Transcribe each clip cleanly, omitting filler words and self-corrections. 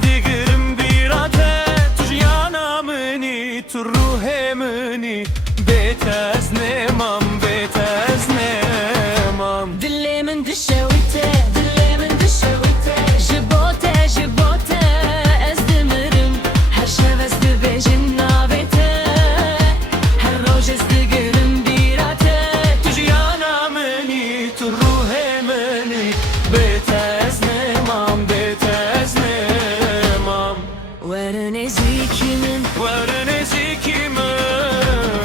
دقرم بیراته تو جیانامنی تو روحمنی بیت از نمام بیت از نمام دلی من دشویته دلی من دشویته جبوته جبوته از دمرم هر شب از دبیجن نابته هر روز از دقرم بیراته تو جیانامنی تو روحمنی بیت از نمام بیت از نمام ورنه زیکی من ورنه زیکی من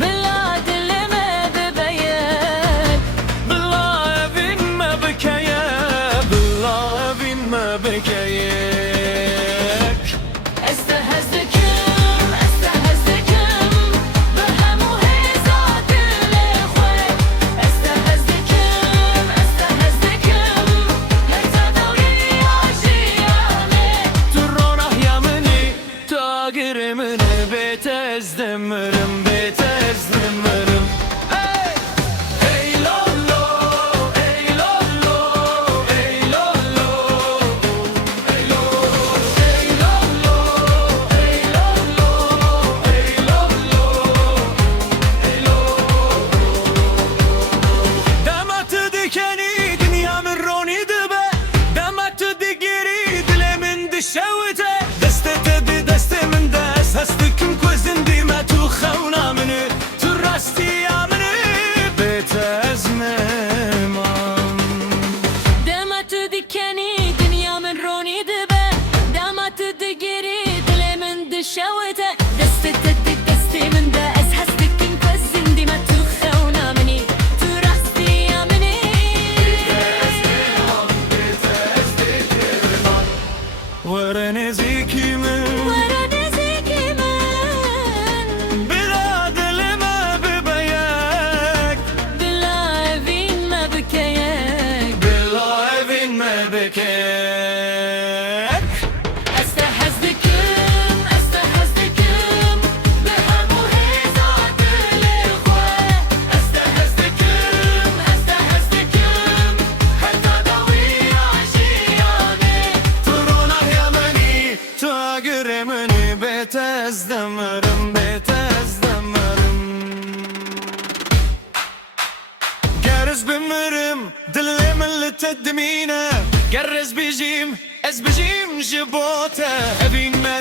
بلا دلی ما ببین بلا evin me bekeye Bلا evin me bekeyek استهزكم استهزكم بهمو هزا دلی خوی استهزكم استهزكم هزا دلی آجیانه Tu ronah yamini Ta giremini Bete ezdemirim Bete ezdemirim Hey! Ey lolo Ey lolo Ey lolo Ey lolo Ey lolo Ey lolo Ey lolo Ey lolo Demetü dikeni Dünyamın roni dibe Demetü digiri Dilemin dişevite Destete di destemin des Hestikim kwezin dime Tu khevna mini Tu rasti yamini Betezmemam دمت دکنی دنیا من رونی دبه دمت دگیری دل من دشوته دستی من ده از هستکن کزندی ما تو خونا منی تو راستی منی Veren zikimin ورانه زیکی من Bila dilime bibeyek بلا evin ما بکیک Bila evin me bekek استهزكم استهزكم بهمو هزا دلی خوی استهزكم استهزكم حتى دوي عشياني Tu ronah yamini Ta giremini Betezdemirim Betezdemirim Geriz bimirim Dilimin li tedmine Geriz bijim Ez bijim jibote Evin me